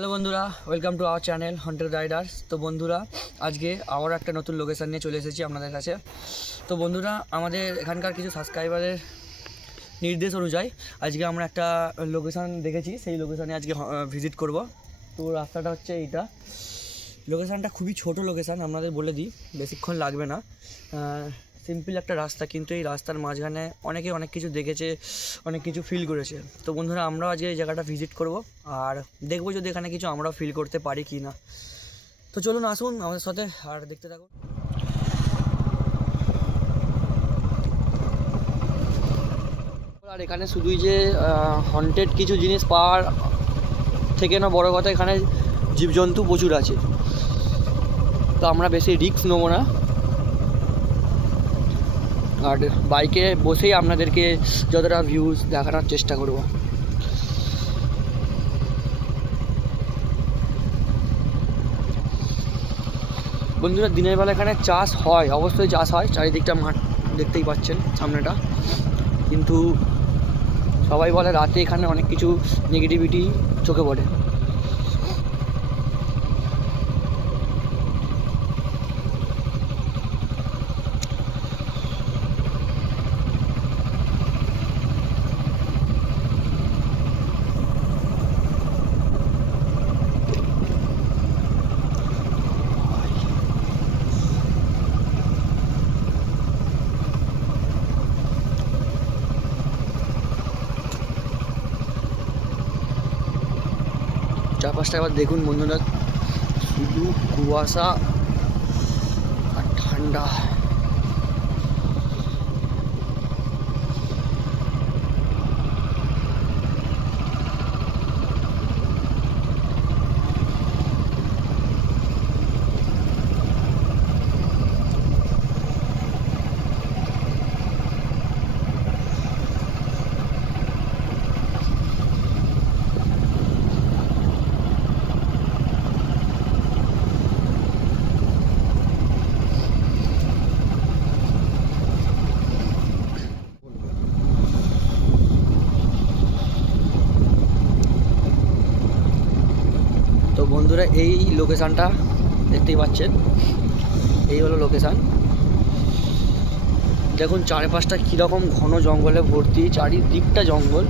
Hello বন্ধুরা welcome to our channel Hunter Riders তো বন্ধুরা, আজকে আবার একটা নতুন লোকেশান নিয়ে চলে এসেছি আপনাদের কাছে। তো বন্ধুরা, আমাদের এখানকার কিছু সাবস্ক্রাইবারের নির্দেশ অনুযায়ী আজকে আমরা একটা লোকেশান দেখেছি। সেই লোকেশানে আজকে ভিজিট করব। তো রাস্তাটা হচ্ছে এইটা। লোকেশানটা খুবই ছোট লোকেশান আপনাদের বলে দিই। বেশিক্ষণ লাগবে না। সিম্পল একটা রাস্তা, কিন্তু এই রাস্তার মাঝখানে অনেকে অনেক কিছু দেখেছে, অনেক কিছু ফিল করেছে। তো বন্ধুরা, আমরাও আজকে এই জায়গাটা ভিজিট করব, আর দেখব যদি এখানে কিছু আমরাও ফিল করতে পারি কি না। তো চলুন আসুন আমাদের সাথে, আর দেখতে থাকুন। আর এখানে শুধুই যে হন্টেড কিছু জিনিস পাওয়ার থেকে না বড় কথা, এখানে জীবজন্তু প্রচুর আছে। তো আমরা বেশি রিস্ক নেব না। আর বাইকে বসেই আপনাদেরকে যতটা ভিউজ দেখানোর চেষ্টা করব। বন্ধুরা, দিনের বেলা এখানে চাষ হয়, অবশ্যই চাষ হয়, চারিদিকটা মাঠ দেখতেই পাচ্ছেন সামনেটা। কিন্তু সবাই বলে রাতে এখানে অনেক কিছু নেগেটিভিটি চোখে পড়ে। চারপাশটা আবার দেখুন বন্ধুরা। শুধু কুয়াশা আর ঠান্ডা তো বন্ধুরা এই লোকেশানটা দেখতেই পাচ্ছেন। এই হলো লোকেশান। দেখুন, চারপাশটা কীরকম ঘন জঙ্গলে ভর্তি, চারিদিকটা জঙ্গল।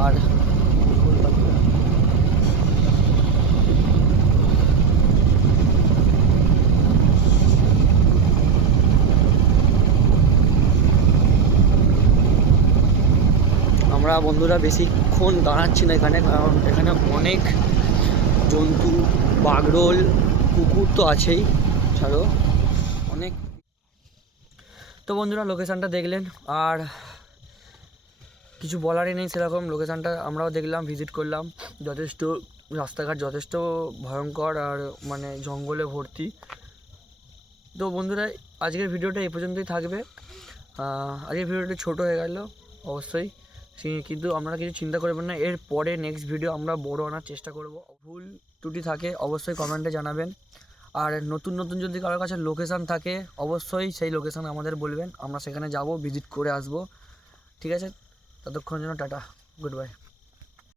আর আমরা বন্ধুরা বেশিক্ষণ দাঁড়াচ্ছি না এখানে, কারণ এখানে অনেক জন্তু, বাগরোল, কুকুর তো আছেই, ছাড়ো। অনেক। তো বন্ধুরা লোকেশানটা দেখলেন, আর কিছু বলারই নেই সেরকম। লোকেশানটা আমরাও দেখলাম ভিজিট করলাম। যথেষ্ট, রাস্তাঘাট যথেষ্ট ভয়ঙ্কর আর মানে জঙ্গলে ভর্তি। তো বন্ধুরা, আজকের ভিডিওটা এই পর্যন্তই থাকবে। আজকের ভিডিওটা ছোট হয়ে গেল, অবশ্যই। কিন্তু আপনারা কিছু চিন্তা করবেন না। এর পরে নেক্সট ভিডিও আমরা বড় আনার চেষ্টা করব। ভুল ত্রুটি থাকে, অবশ্যই কমেন্টে জানাবেন। আর নতুন নতুন যদি কারোর কাছে লোকেশান থাকে, অবশ্যই সেই লোকেশান আমাদের বলবেন। আমরা সেখানে যাব ভিজিট করে আসব। ঠিক আছে? ততক্ষণের জন্য টাটা গুড বাই